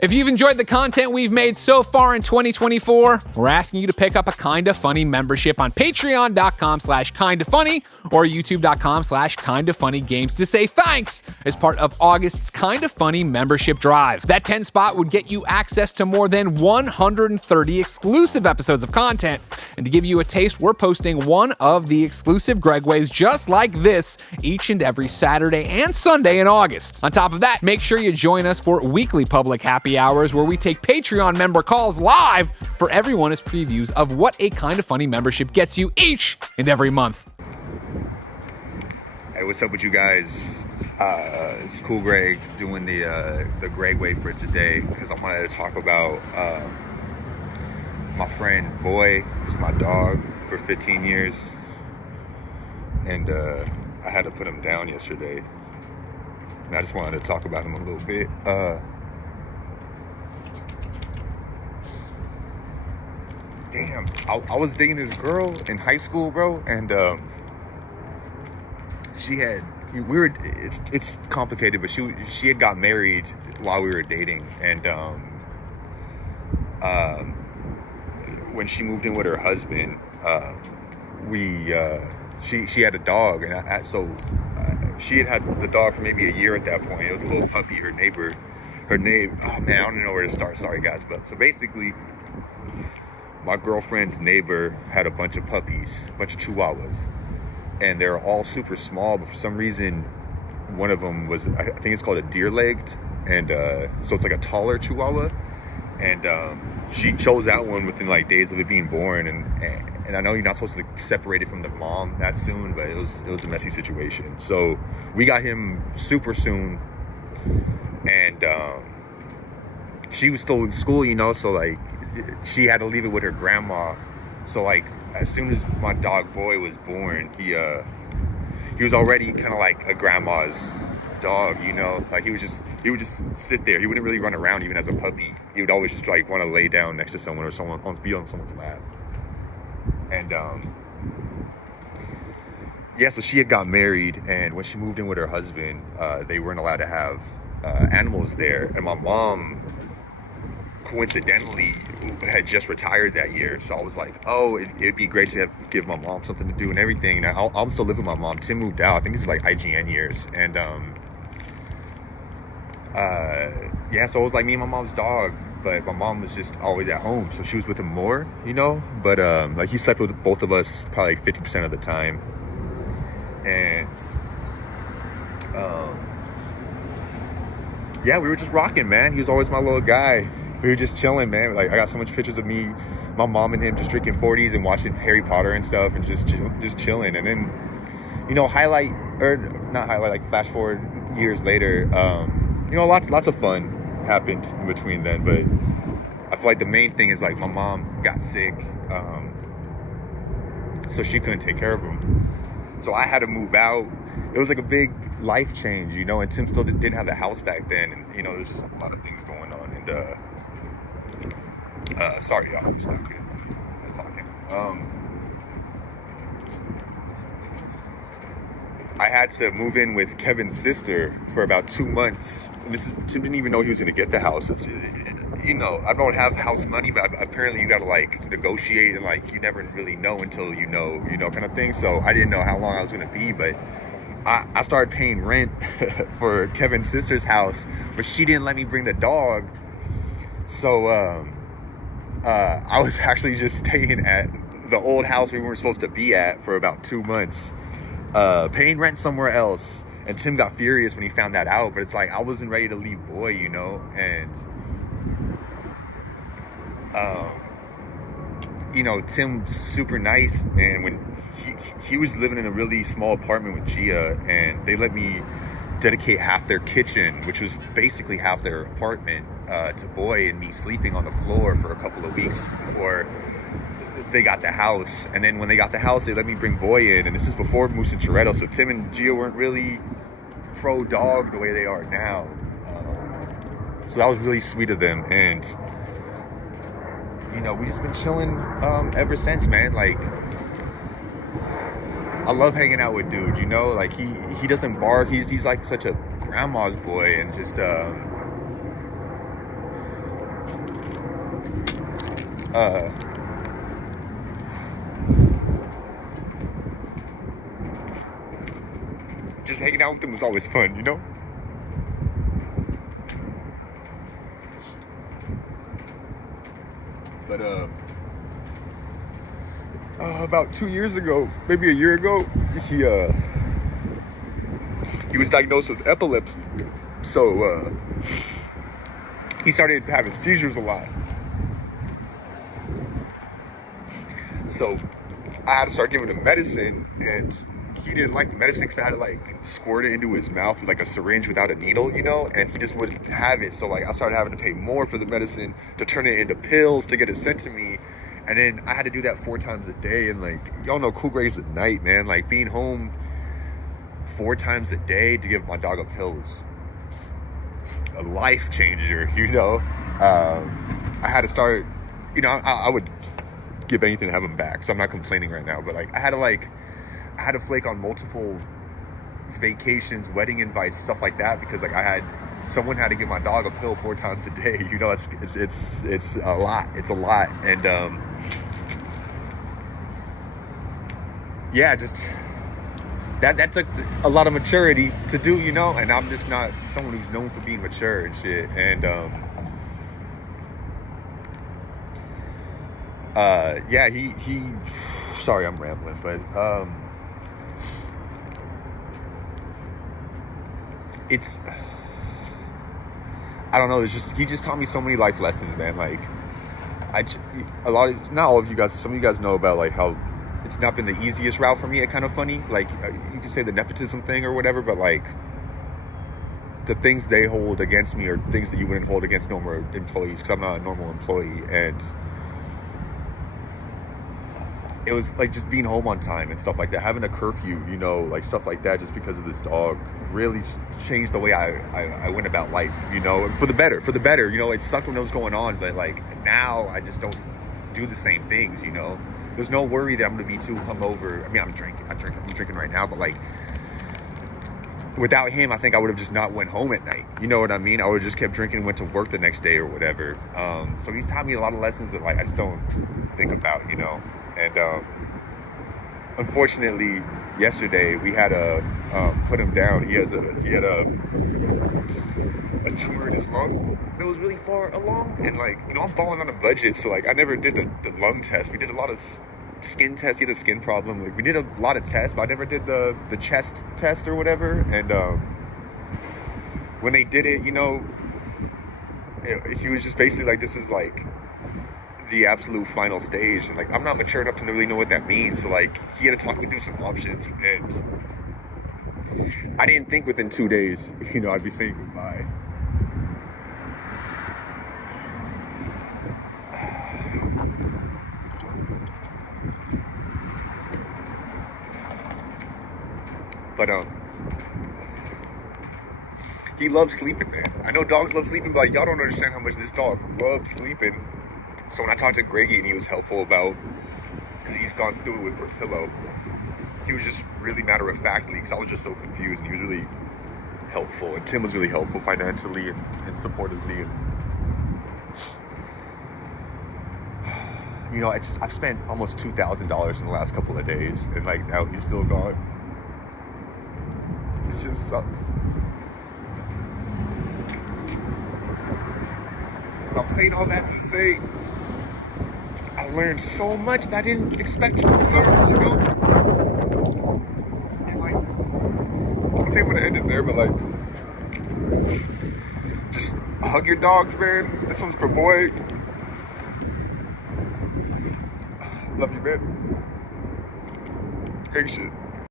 If you've enjoyed the content we've made so far in 2024, we're asking you to pick up a Kinda Funny membership on patreon.com/kindafunny or youtube.com/kindafunnygames to say thanks as part of August's Kinda Funny membership drive. That 10 spot would get you access to more than 130 exclusive episodes of content. And to give you a taste, we're posting one of the exclusive Gregways just like this each and every Saturday and Sunday in August. On top of that, make sure you join us for weekly public happy hours where we take Patreon member calls live for everyone as previews of what a Kinda Funny membership gets you each and every month. Hey, what's up with you guys? It's Cool Greg doing the Gregway for today because I wanted to talk about my friend Boy, who's my dog for 15 years, and I had to put him down yesterday, and I just wanted to talk about him a little bit. Damn, I was dating this girl in high school, bro, and it's complicated, but she had got married while we were dating, and when she moved in with her husband, she had a dog, and she had the dog for maybe a year at that point. It was a little puppy. Her name, oh man, I don't know where to start. Sorry guys, but so basically, my girlfriend's neighbor had a bunch of puppies, a bunch of chihuahuas, and they're all super small, but for some reason, one of them was, I think it's called a deer-legged, and so it's like a taller chihuahua, and she chose that one within like days of it being born, and I know you're not supposed to separate it from the mom that soon, but it was a messy situation. So we got him super soon, and she was still in school, you know, so like she had to leave it with her grandma. So like as soon as my dog Boy was born, he was already kind of like a grandma's dog, you know, like he would just sit there. He wouldn't really run around even as a puppy. He would always just like want to lay down next to someone or be on someone's lap. And yeah, so she had got married, and when she moved in with her husband, they weren't allowed to have animals there, and my mom coincidentally had just retired that year. So I was like, oh, it'd be great to give my mom something to do and everything. And I'm still living with my mom. Tim moved out. I think this is like IGN years. And yeah, so it was like me and my mom's dog, but my mom was just always at home, so she was with him more, you know. But like he slept with both of us probably like 50% of the time. And yeah, we were just rocking, man. He was always my little guy. We were just chilling, man. Like I got so much pictures of me, my mom and him just drinking 40s and watching Harry Potter and stuff, and just chilling. And then, you know, flash forward years later, you know, lots of fun happened in between then. But I feel like the main thing is like my mom got sick, so she couldn't take care of him. So I had to move out. It was like a big life change, you know, and Tim still didn't have the house back then, and you know, there's just a lot of things going on. And sorry y'all, I'm just not good at talking. I had to move in with Kevin's sister for about 2 months. And Tim didn't even know he was gonna get the house. You know, I don't have house money, but apparently you gotta like negotiate, and like you never really know until you know kind of thing. So I didn't know how long I was gonna be, but I started paying rent for Kevin's sister's house, but she didn't let me bring the dog. So I was actually just staying at the old house we weren't supposed to be at for about 2 months, paying rent somewhere else. And Tim got furious when he found that out, but it's like I wasn't ready to leave Boy, you know. And you know, Tim's super nice, man. When he was living in a really small apartment with Gia, and they let me dedicate half their kitchen, which was basically half their apartment, to Boy and me sleeping on the floor for a couple of weeks before they got the house. And then when they got the house, they let me bring Boy in, and this is before Moose and Toretto, so Tim and Gia weren't really pro dog the way they are now. So that was really sweet of them, and you know, we just been chilling ever since, man. Like I love hanging out with dude, you know, like he doesn't bark. He's like such a grandma's boy, and just just hanging out with him was always fun, you know? But about 2 years ago, maybe a year ago, he was diagnosed with epilepsy. So he started having seizures a lot. So I had to start giving him medicine, and he didn't like the medicine because I had to like squirt it into his mouth with like a syringe without a needle, you know, and he just wouldn't have it. So like I started having to pay more for the medicine to turn it into pills to get it sent to me. And then I had to do that 4 times a day. And like, y'all know Cool Gray's the night, man. Like being home 4 times a day to give my dog a pill was a life changer, you know. I had to start, you know, I would give anything to have him back. So I'm not complaining right now, but like I had to flake on multiple vacations, wedding invites, stuff like that, because like someone had to give my dog a pill 4 times a day. You know, it's a lot. It's a lot. And yeah, just that took a lot of maturity to do, you know. And I'm just not someone who's known for being mature and shit. And yeah, he sorry, I'm rambling, but it's, I don't know, he just taught me so many life lessons, man. Like not all of you guys, some of you guys know about like how it's not been the easiest route for me. It's kind of funny, like you can say the nepotism thing or whatever, but like the things they hold against me are things that you wouldn't hold against normal employees, because I'm not a normal employee. And it was like just being home on time and stuff like that, having a curfew, you know, like stuff like that, just because of this dog really changed the way I went about life, you know, for the better, you know. It sucked when it was going on, but like now I just don't do the same things, you know. There's no worry that I'm gonna be too hungover. I mean, I'm drinking right now, but like without him, I think I would have just not went home at night, you know what I mean? I would have just kept drinking and went to work the next day or whatever. So he's taught me a lot of lessons that like I just don't think about, you know. And unfortunately, yesterday we had to put him down. He had a tumor in his lung that was really far along, and like, you know, I'm balling on a budget, so like I never did the lung test. We did a lot of skin tests. He had a skin problem. Like we did a lot of tests, but I never did the chest test or whatever. And when they did it, you know, he was just basically like, this is like the absolute final stage, and like I'm not mature enough to really know what that means. So like he had to talk me through some options, and I didn't think within 2 days, you know, I'd be saying goodbye. But he loves sleeping, man. I know dogs love sleeping, but like, y'all don't understand how much this dog loves sleeping. So when I talked to Gregway and he was helpful about, because he'd gone through it with Portillo, he was just really matter-of-factly, because I was just so confused, and he was really helpful. And Tim was really helpful financially and supportively. And you know, I've spent almost $2,000 in the last couple of days, and like now he's still gone. It just sucks. But I'm saying all that to say, I learned so much that I didn't expect to learn, you know? And like, I think I'm gonna end it there, but like, just hug your dogs, man. This one's for boy. Love you, man. Hey, shit.